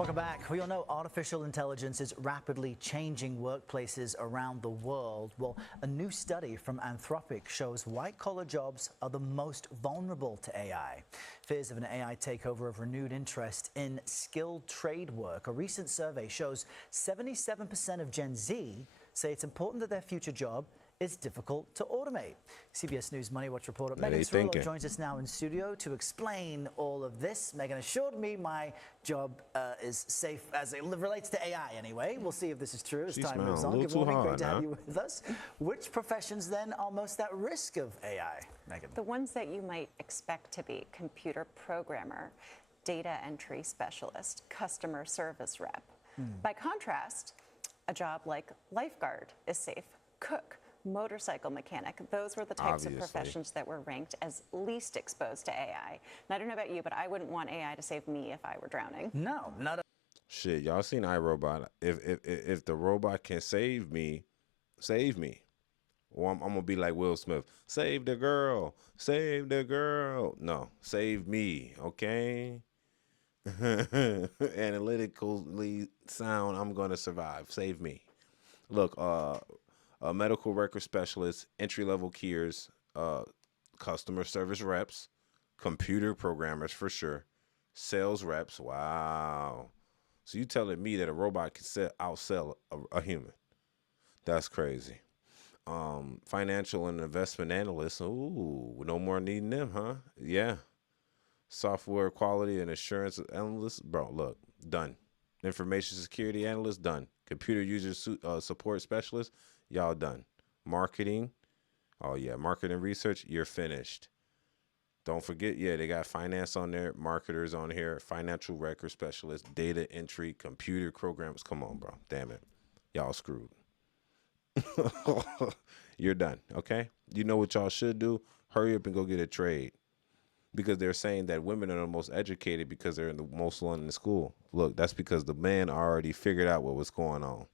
Welcome back. We all know artificial intelligence is rapidly changing workplaces around the world. Well, a new study from Anthropic shows white-collar jobs are the most vulnerable to AI. Fears of an AI takeover have renewed interest in skilled trade work. A recent survey shows 77% of Gen Z say it's important that their future job is difficult to automate. CBS News Money Watch reporter Megan Cerullo joins us now in studio to explain all of this. Megan assured me my job is safe as it relates to AI anyway. We'll see if this is true as time moves on. Good morning, great to have you with us. Which professions then are most at risk of AI, Megan? The ones that you might expect to be: computer programmer, data entry specialist, customer service rep. By contrast, a job like lifeguard is safe, cook, motorcycle mechanic. Those were the types of professions that were ranked as least exposed to AI. And I don't know about you, but I wouldn't want AI to save me if I were drowning. No, not a shit. Y'all seen iRobot? If the robot can save me, save me. Or I'm gonna be like Will Smith. Save the girl. Save the girl. No, save me. Okay. Analytically sound. I'm gonna survive. Save me. Look, medical record specialists, entry-level keyers, customer service reps, computer programmers for sure, sales reps. Wow. So you telling me that a robot can outsell a human? That's crazy. Financial and investment analysts. Ooh, no more needing them, huh? Yeah. Software quality and assurance analysts. Bro, look, done. Information security analyst, done. Computer user support specialist, y'all done. Marketing, oh yeah, marketing research, you're finished. Don't forget, yeah, they got finance on there, marketers on here, financial record specialist, data entry, computer programs. Come on, bro, damn it, y'all screwed. You're done, okay? You know what y'all should do? Hurry up and go get a trade. Because they're saying that women are the most educated because they're in the most one in school. Look, that's because the man already figured out what was going on.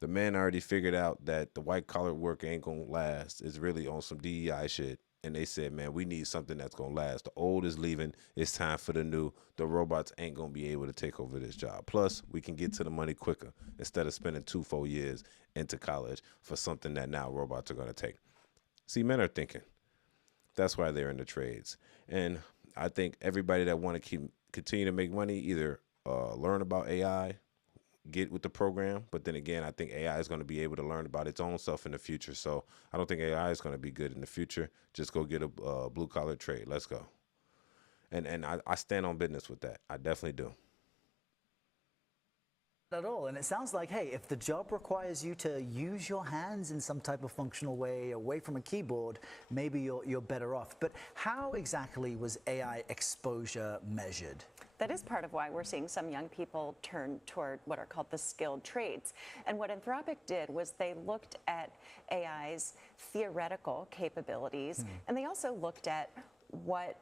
The man already figured out that the white collar work ain't gonna last. It's really on some DEI shit. And they said, man, we need something that's gonna last. The old is leaving. It's time for the new. The robots ain't gonna be able to take over this job. Plus, we can get to the money quicker instead of spending 2-4 years into college for something that now robots are gonna take. See, men are thinking. That's why they're in the trades. And I think everybody that want to continue to make money either learn about AI, get with the program. But then again, I think AI is going to be able to learn about its own self in the future. So I don't think AI is going to be good in the future. Just go get a blue collar trade. Let's go. And I stand on business with that. I definitely do. At all. And it sounds like, hey, if the job requires you to use your hands in some type of functional way away from a keyboard, maybe you're better off. But how exactly was AI exposure measured? That is part of why we're seeing some young people turn toward what are called the skilled trades. And what Anthropic did was they looked at AI's theoretical capabilities, and they also looked at what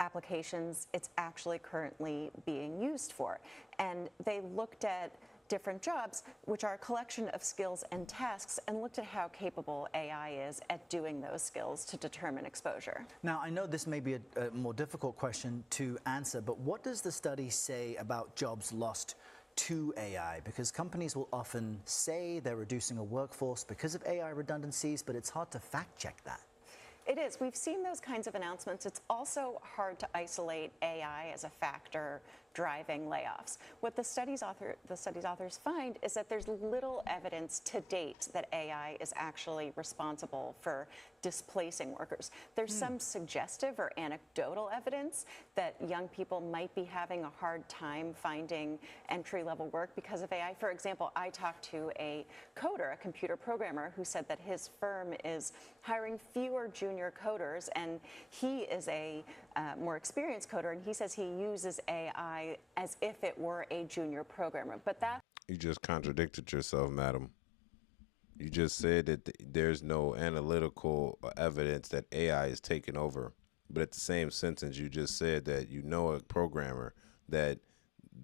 applications it's actually currently being used for. And they looked at different jobs, which are a collection of skills and tasks, and looked at how capable AI is at doing those skills to determine exposure. Now, I know this may be a more difficult question to answer, but what does the study say about jobs lost to AI? Because companies will often say they're reducing a workforce because of AI redundancies, but it's hard to fact check that. It is. We've seen those kinds of announcements. It's also hard to isolate AI as a factor driving layoffs. What the study's authors find is that there's little evidence to date that AI is actually responsible for displacing workers. There's some suggestive or anecdotal evidence that young people might be having a hard time finding entry-level work because of AI. For example, I talked to a coder, a computer programmer, who said that his firm is hiring fewer junior coders, and he is a more experienced coder, and he says he uses AI as if it were a junior programmer. But that— You just contradicted yourself, madam. You just said that there's no analytical evidence that AI is taking over. But at the same sentence, you just said that you know a programmer that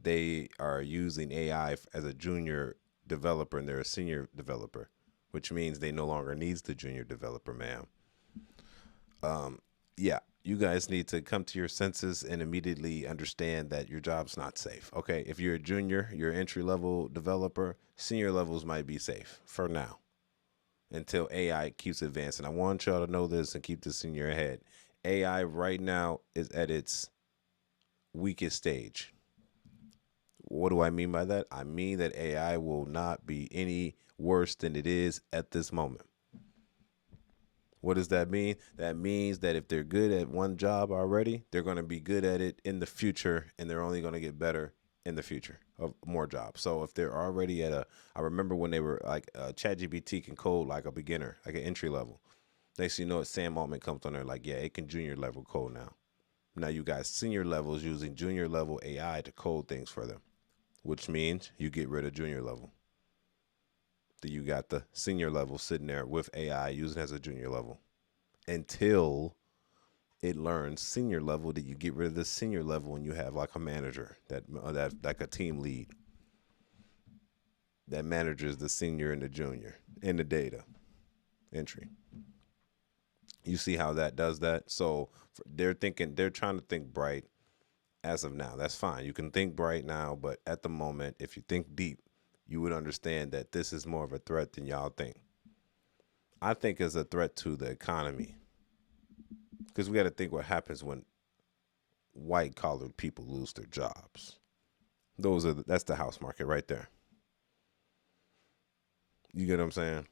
they are using AI as a junior developer and they're a senior developer, which means they no longer needs the junior developer, ma'am. Yeah, you guys need to come to your senses and immediately understand that your job's not safe. Okay, if you're a junior, you're an entry level developer, senior levels might be safe for now until AI keeps advancing. I want y'all to know this and keep this in your head. AI right now is at its weakest stage. What do I mean by that? I mean that AI will not be any worse than it is at this moment. What does that mean? That means that if they're good at one job already, they're going to be good at it in the future, and they're only going to get better in the future of more jobs. So if they're already I remember when they were like, ChatGPT can code like a beginner, like an entry level. Next thing you know, Sam Altman comes on there like, yeah, it can junior level code now. Now you got senior levels using junior level AI to code things for them, which means you get rid of junior level. Then you got the senior level sitting there with AI using as a junior level until it learns senior level. That you get rid of the senior level and you have like a manager that like a team lead that manages the senior and the junior in the data entry. You see how that does that? So they're trying to think bright as of now. That's fine. You can think bright now, but at the moment, if you think deep, you would understand that this is more of a threat than y'all think. I think it's a threat to the economy because we got to think what happens when white collared people lose their jobs. That's the house market right there. You get what I'm saying?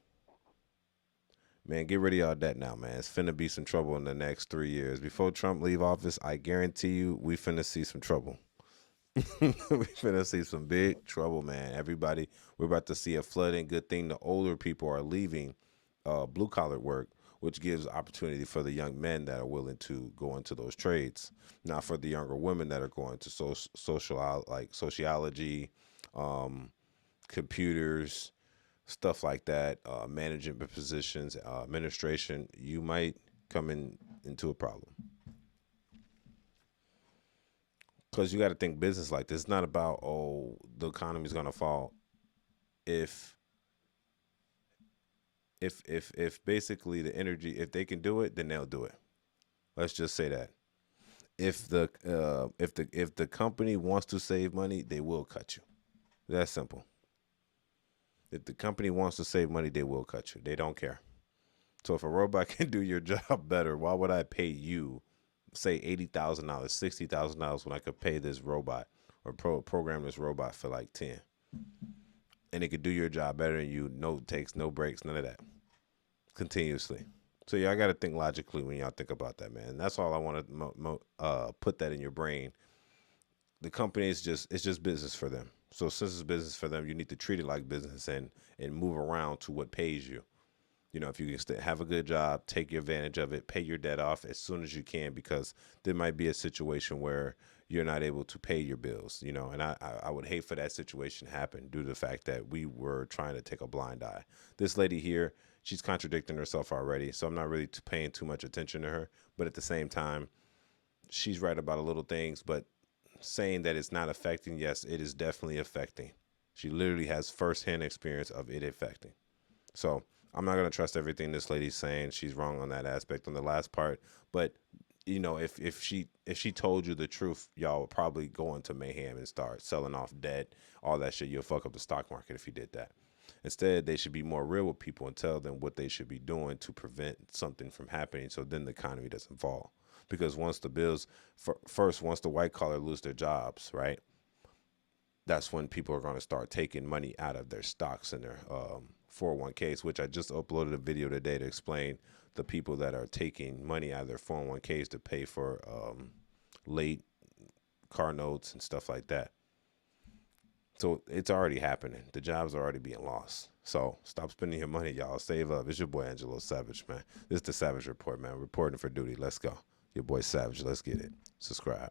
Man, get rid of y'all debt now, man. It's finna be some trouble in the next 3 years. Before Trump leave office, I guarantee you we finna see some trouble. We finna see some big trouble, man. Everybody, we're about to see a flooding. Good thing the older people are leaving blue collar work, which gives opportunity for the young men that are willing to go into those trades. Not for the younger women that are going to sociology, computers, stuff like that, management positions, administration. You might come into a problem. Because you got to think business like this. It's not about, oh, the economy's going to fall. If basically the energy, if they can do it, then they'll do it. Let's just say that. If the company wants to save money, they will cut you. That's simple. If the company wants to save money, they will cut you. They don't care. So if a robot can do your job better, why would I pay you, say $80,000, $60,000 when I could pay this robot or program this robot for like 10, and it could do your job better than you? No takes, no breaks, none of that. Continuously. So y'all got to think logically when y'all think about that, man. And that's all I want to put that in your brain. The company it's just business for them. So since it's business for them, you need to treat it like business and move around to what pays you. You know, if you can have a good job, take advantage of it, pay your debt off as soon as you can, because there might be a situation where you're not able to pay your bills, you know, and I would hate for that situation to happen due to the fact that we were trying to take a blind eye. This lady here, she's contradicting herself already, so I'm not really paying too much attention to her. But at the same time, she's right about a little things, but saying that it's not affecting, yes, it is definitely affecting. She literally has firsthand experience of it affecting. So I'm not going to trust everything this lady's saying. She's wrong on that aspect on the last part. But, you know, if she told you the truth, y'all would probably go into mayhem and start selling off debt, all that shit. You'll fuck up the stock market if you did that. Instead, they should be more real with people and tell them what they should be doing to prevent something from happening, so then the economy doesn't fall. Because once the bills, once the white collar lose their jobs, right, that's when people are going to start taking money out of their stocks and their 401ks, which I just uploaded a video today to explain the people that are taking money out of their 401ks to pay for late car notes and stuff like that. So it's already happening. The jobs are already being lost. So stop spending your money, y'all. Save up. It's your boy Angelo Savage, man. This is the Savage Report, man. Reporting for duty. Let's go. Your boy Savage. Let's get it. Subscribe.